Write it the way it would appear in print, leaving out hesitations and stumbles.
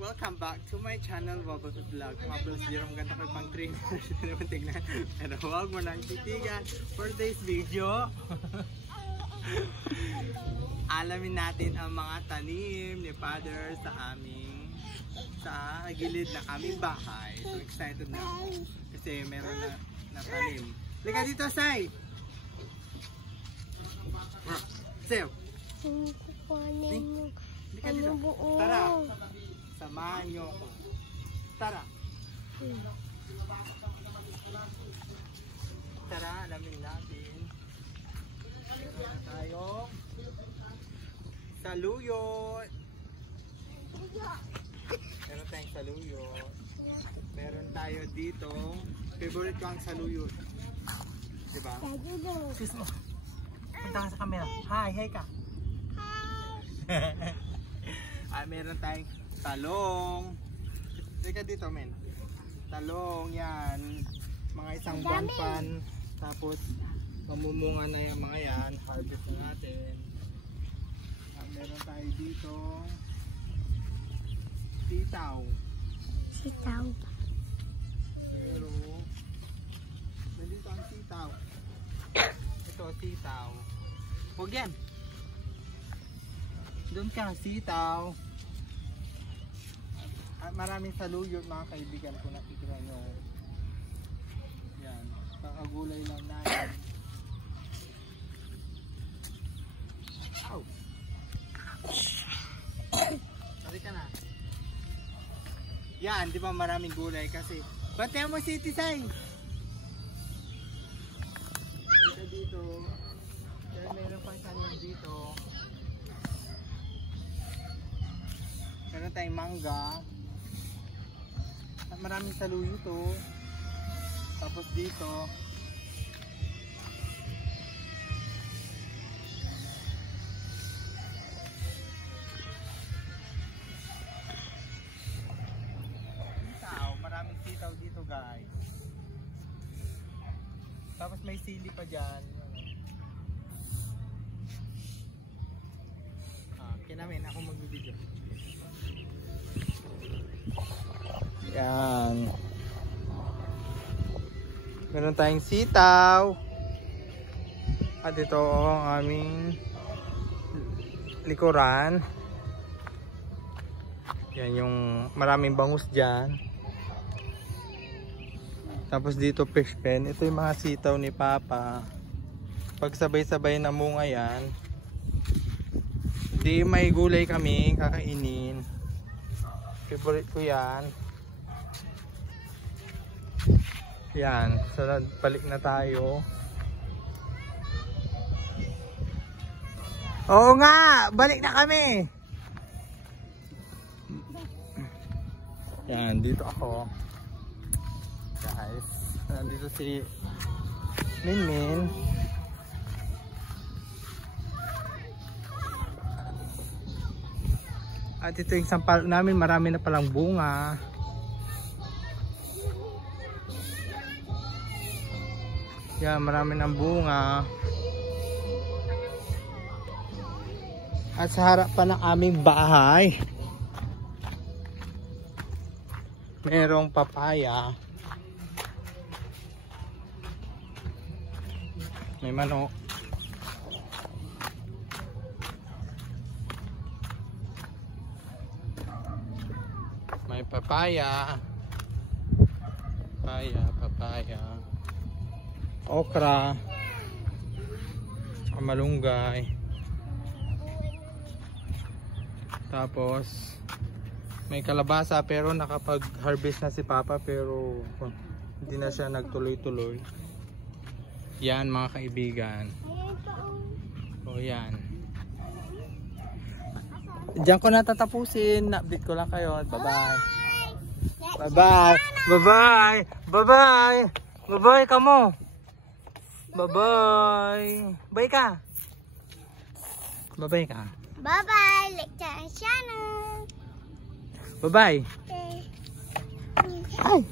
Welcome back to my channel, Wabos Vlog. Mga bros, di rin maganda kayo pang train. Naman tignan. Pero huwag mo nang titigan for today's video. Alamin natin ang mga tanim ni Father sa gilid ng aming bahay. So excited na ako kasi meron na tanim. Lika dito, Sai! Sayo! Lika dito. Tara! Samahan nyo ako. Tara! Tara, alamin natin. Meron na tayong saluyot. Meron tayong saluyot. Meron tayo dito. Favorite ko ang saluyot. Diba? Sis mo. Punta ka sa camera. Hi ka. Meron tayong talong. Teka dito, men. Talong, yan. Mga isang buwan pan. Tapos, mamumunga na yung mga yan. Harvest na natin. Meron tayo dito. Sitaw. Sitaw. Pero, nandito ang sitaw. Ito, sitaw. Huwag yan. Doon ka, sitaw. At maraming saluyot, mga kaibigan, kung nakikita nyo. Yan, kakagulay lang natin. Ow! Halika na. Yan, di ba maraming gulay kasi. Bantayan mo si Tisay! Dito. Kaya meron pang tanim dito. Meron tayong mangga. At maraming saluyo to. Tapos dito. Sitaw. Maraming sitaw dito, guys. Tapos may sili pa dyan. Kinamin ako mag-video. Yan. Meron tayong sitaw. At ito ang aming likuran. Yan yung maraming bangus dyan. Tapos dito fish pen. Ito yung mga sitaw ni Papa. Pag sabay-sabay na munga yan, di may gulay kami kakainin. Favorite ko yan. Yan. So balik na tayo. Oo nga! Balik na kami! Yan. Dito ako. Guys, nandito si Minmin. At ito yung sampalok namin, marami na palang bunga. Yan, marami ng bunga. At sa harap pa ng aming bahay, merong papaya. May manok. May papaya. Papaya. Okra. Malunggay. Tapos may kalabasa pero nakapag-harvest na si Papa pero hindi na siya nagtuloy-tuloy. Yan mga kaibigan. O yan. Diyan ko na tatapusin. Na-update ko lang kayo. Bye-bye. Bye-bye. Bye-bye. Bye-bye. Bye-bye ka mo. Bye-bye. Bye ka. Bye-bye ka. Bye-bye. Like the channel. Bye-bye. Okay. Ay.